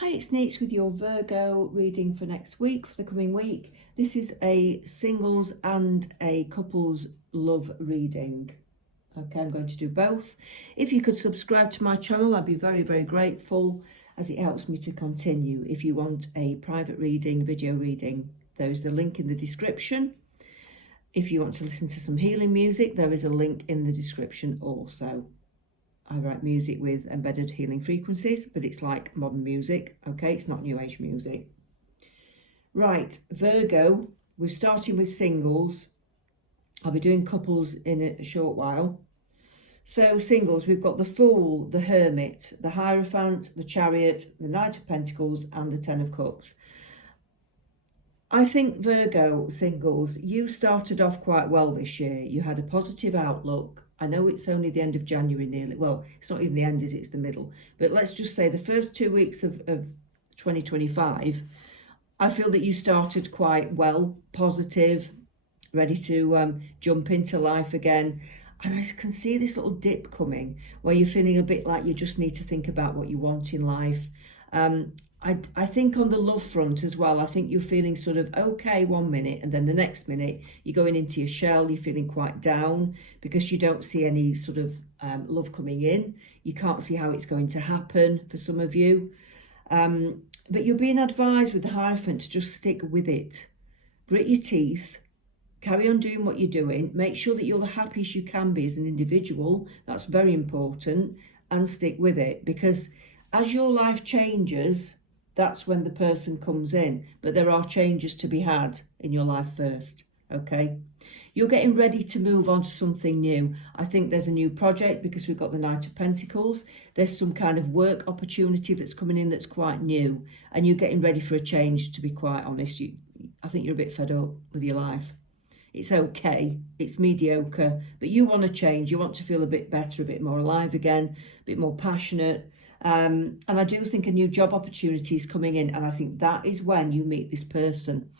Hi, it's Neets with your Virgo reading for next week, for the coming week. This is a singles and a couples love reading. Okay, I'm going to do both. If you could subscribe to my channel, I'd be very, very grateful, as it helps me to continue. If you want a private reading, video reading, there is the link in the description. If you want to listen to some healing music, there is a link in the description also. I write music with embedded healing frequencies, but it's like modern music, okay? It's not new age music. Right, Virgo, we're starting with singles. I'll be doing couples in a short while. So singles, we've got the Fool, the Hermit, the Hierophant, the Chariot, the Knight of Pentacles, and the Ten of Cups. I think Virgo singles, you started off quite well this year. You had a positive outlook. I know it's only the end of January nearly. Well, it's not even the end, is it? It's the middle. But let's just say the first 2 weeks of 2025, I feel that you started quite well, positive, ready to jump into life again. And I can see this little dip coming where you're feeling a bit like you just need to think about what you want in life. I think on the love front as well, I think you're feeling sort of okay 1 minute, and then the next minute you're going into your shell, you're feeling quite down because you don't see any sort of love coming in. You can't see how it's going to happen for some of you. But you're being advised with the Hierophant to just stick with it. Grit your teeth, carry on doing what you're doing, make sure that you're the happiest you can be as an individual. That's very important, and stick with it, because as your life changes, that's when the person comes in. But there are changes to be had in your life first, okay? You're getting ready to move on to something new. I think there's a new project because we've got the Knight of Pentacles. There's some kind of work opportunity that's coming in that's quite new. And you're getting ready for a change, to be quite honest. I think you're a bit fed up with your life. It's okay, it's mediocre, but you want to change. You want to feel a bit better, a bit more alive again, a bit more passionate. And I do think a new job opportunity is coming in, and I think that is when you meet this person.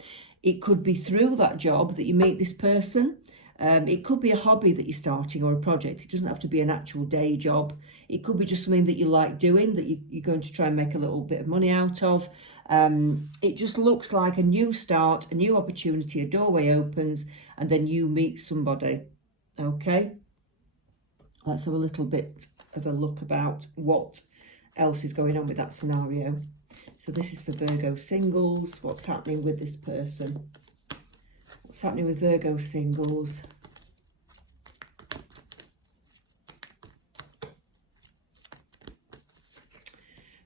It could be through that job that you meet this person. It could be a hobby that you're starting or a project. It doesn't have to be an actual day job. It could be just something that you like doing, that you're going to try and make a little bit of money out of. It just looks like a new start, a new opportunity, a doorway opens, and then you meet somebody. Okay? Let's have a little bit of a look about what else is going on with that scenario. So this is for Virgo singles. What's happening with this person? What's happening with Virgo singles?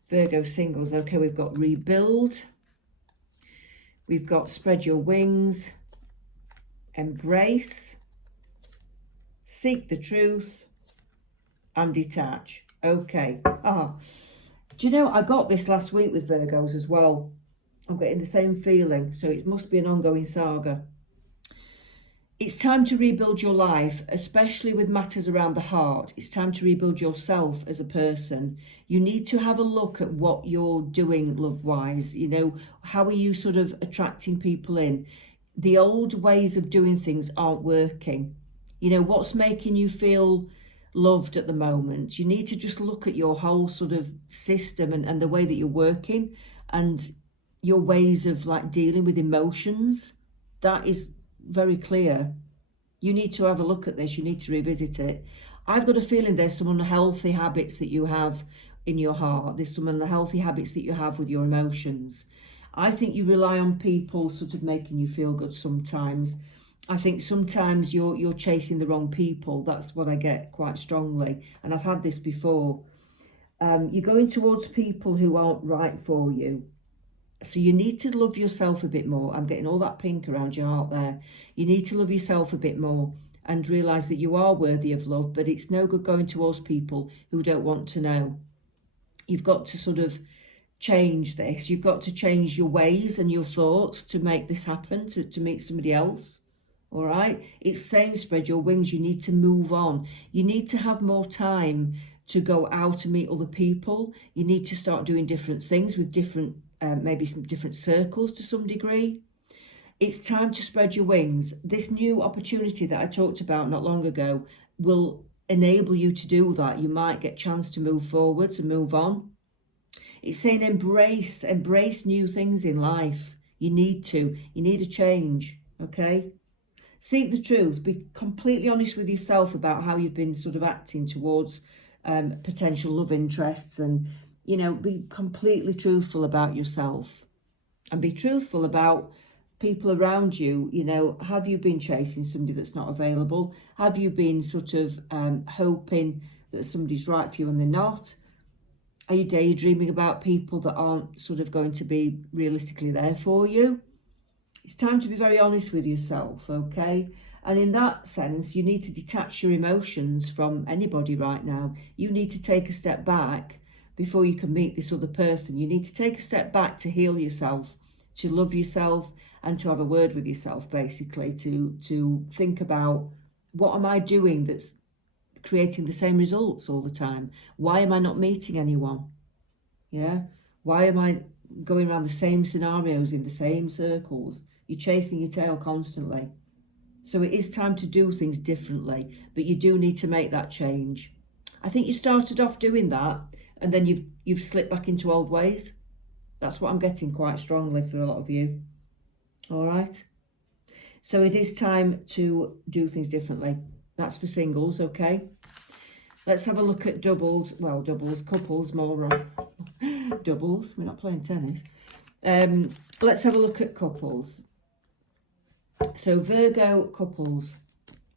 Virgo singles. Okay, we've got rebuild. We've got spread your wings. Embrace. Seek the truth. And detach. Okay. Do you know, I got this last week with Virgos as well. I'm getting the same feeling, so it must be an ongoing saga. It's time to rebuild your life, especially with matters around the heart. It's time to rebuild yourself as a person. You need to have a look at what you're doing love-wise. You know, how are you sort of attracting people in? The old ways of doing things aren't working. You know, what's making you feel loved at the moment? You need to just look at your whole sort of system and the way that you're working and your ways of like dealing with emotions. That is very clear. You need to have a look at this. You need to revisit it. I've got a feeling there's some unhealthy habits that you have in your heart. There's some unhealthy habits that you have with your emotions. I think you rely on people sort of making you feel good sometimes. I think sometimes you're chasing the wrong people. That's what I get quite strongly. And I've had this before. You're going towards people who aren't right for you. So you need to love yourself a bit more. I'm getting all that pink around your heart there. You need to love yourself a bit more and realise that you are worthy of love, but it's no good going towards people who don't want to know. You've got to sort of change this. You've got to change your ways and your thoughts to make this happen, to meet somebody else. All right? It's saying spread your wings. You need to move on. You need to have more time to go out and meet other people. You need to start doing different things with different, maybe some different circles to some degree. It's time to spread your wings. This new opportunity that I talked about not long ago will enable you to do that. You might get a chance to move forwards and move on. It's saying embrace new things in life. You need a change, okay? Seek the truth. Be completely honest with yourself about how you've been sort of acting towards potential love interests, and, you know, be completely truthful about yourself and be truthful about people around you. You know, have you been chasing somebody that's not available? Have you been sort of hoping that somebody's right for you and they're not? Are you daydreaming about people that aren't sort of going to be realistically there for you? It's time to be very honest with yourself, okay? And in that sense, you need to detach your emotions from anybody right now. You need to take a step back before you can meet this other person. You need to take a step back to heal yourself, to love yourself, and to have a word with yourself, basically, to think about, what am I doing that's creating the same results all the time? Why am I not meeting anyone? Yeah? Why am I going around the same scenarios in the same circles? You're chasing your tail constantly. So it is time to do things differently, but you do need to make that change. I think you started off doing that, and then you've slipped back into old ways. That's what I'm getting quite strongly for a lot of you. All right? So it is time to do things differently. That's for singles, okay? Let's have a look at doubles. Well, doubles, couples, more doubles. We're not playing tennis. Let's have a look at couples. So Virgo couples,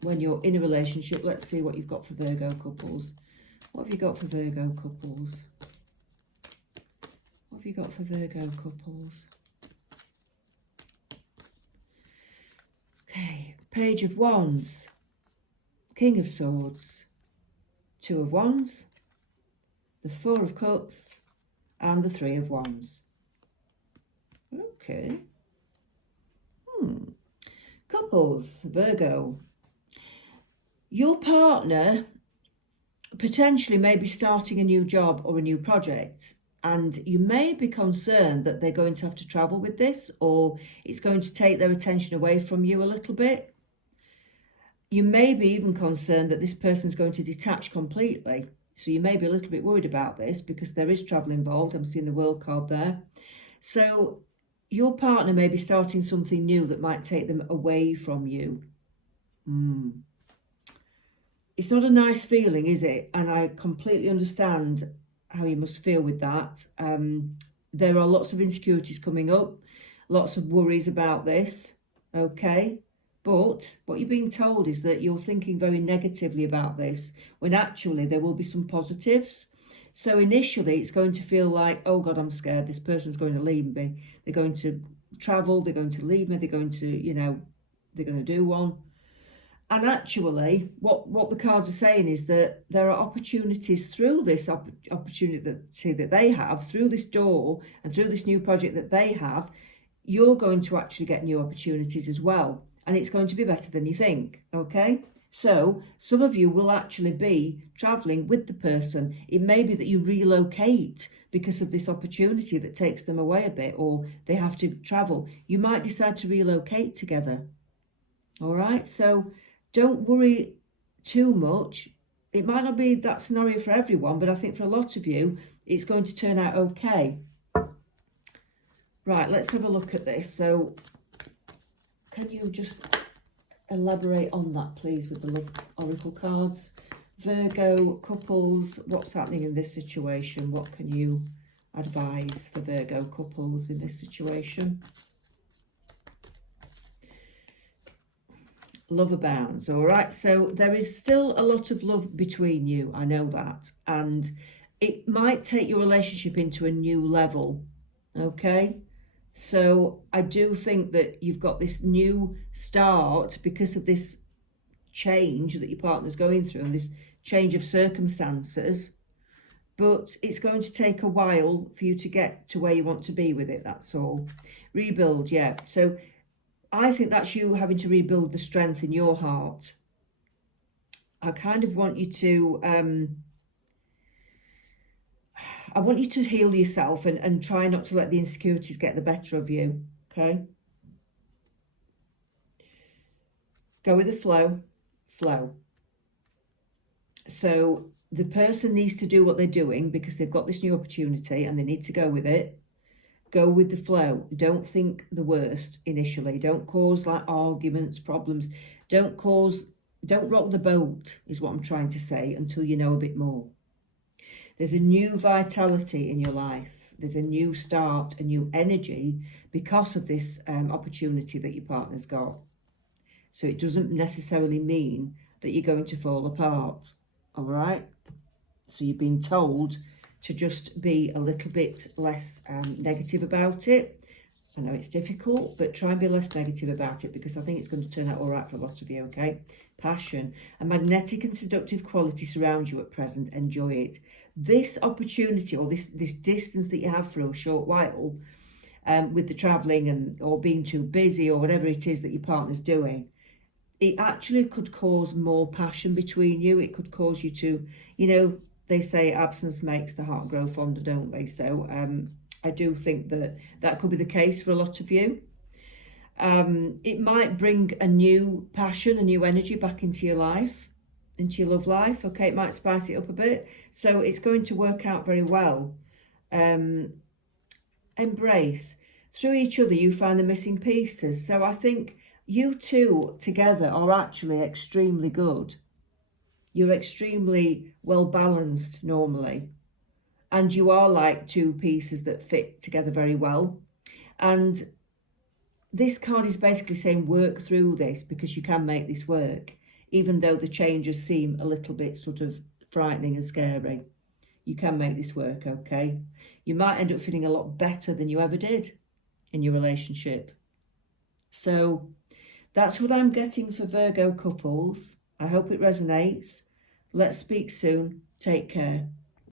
when you're in a relationship, let's see what you've got for Virgo couples. What have you got for Virgo couples? What have you got for Virgo couples? Okay, Page of Wands, King of Swords, Two of Wands, the Four of Cups, and the Three of Wands. Okay. Couples, Virgo. Your partner potentially may be starting a new job or a new project, and you may be concerned that they're going to have to travel with this, or it's going to take their attention away from you a little bit. You may be even concerned that this person's going to detach completely. So you may be a little bit worried about this because there is travel involved. I'm seeing the World card there. So your partner may be starting something new that might take them away from you. It's not a nice feeling, is it? And I completely understand how you must feel with that. There are lots of insecurities coming up, lots of worries about this, okay? But what you're being told is that you're thinking very negatively about this, when actually there will be some positives. So initially it's going to feel like, oh God, I'm scared, this person's going to leave me. They're going to travel, they're going to leave me, they're going to, you know, they're going to do one. And actually, what the cards are saying is that there are opportunities through this opportunity that they have, through this door and through this new project that they have. You're going to actually get new opportunities as well. And it's going to be better than you think, okay? So some of you will actually be travelling with the person. It may be that you relocate because of this opportunity that takes them away a bit, or they have to travel. You might decide to relocate together, all right? So don't worry too much. It might not be that scenario for everyone, but I think for a lot of you, it's going to turn out okay. Right, let's have a look at this. So can you just elaborate on that, please, with the Love Oracle cards? Virgo couples, what's happening in this situation? What can you advise for Virgo couples in this situation? Love abounds, all right? So there is still a lot of love between you, I know that. And it might take your relationship into a new level, okay? So I do think that you've got this new start because of this change that your partner's going through and this change of circumstances. But it's going to take a while for you to get to where you want to be with it, that's all. Rebuild, yeah. So I think that's you having to rebuild the strength in your heart. I kind of want you to... I want you to heal yourself and try not to let the insecurities get the better of you, okay? Go with the flow. So the person needs to do what they're doing because they've got this new opportunity and they need to go with it. Go with the flow. Don't think the worst initially. Don't cause like arguments, problems. Don't rock the boat is what I'm trying to say until you know a bit more. There's a new vitality in your life. There's a new start, a new energy because of this opportunity that your partner's got. So it doesn't necessarily mean that you're going to fall apart. All right? So you've been told to just be a little bit less negative about it. I know it's difficult, but try and be less negative about it because I think it's going to turn out all right for a lot of you, okay? Passion. A magnetic and seductive quality surrounds you at present. Enjoy it. This opportunity or this distance that you have for a short while with the travelling and or being too busy or whatever it is that your partner's doing, it actually could cause more passion between you. It could cause you to, you know, they say absence makes the heart grow fonder, don't they? So I do think that could be the case for a lot of you. It might bring a new passion, a new energy back into your life, into your love life. Okay, it might spice it up a bit. So it's going to work out very well. Embrace. Through each other, you find the missing pieces. So I think you two together are actually extremely good. You're extremely well balanced normally. And you are like two pieces that fit together very well. And this card is basically saying work through this because you can make this work, even though the changes seem a little bit sort of frightening and scary. You can make this work, okay? You might end up feeling a lot better than you ever did in your relationship. So that's what I'm getting for Virgo couples. I hope it resonates. Let's speak soon. Take care.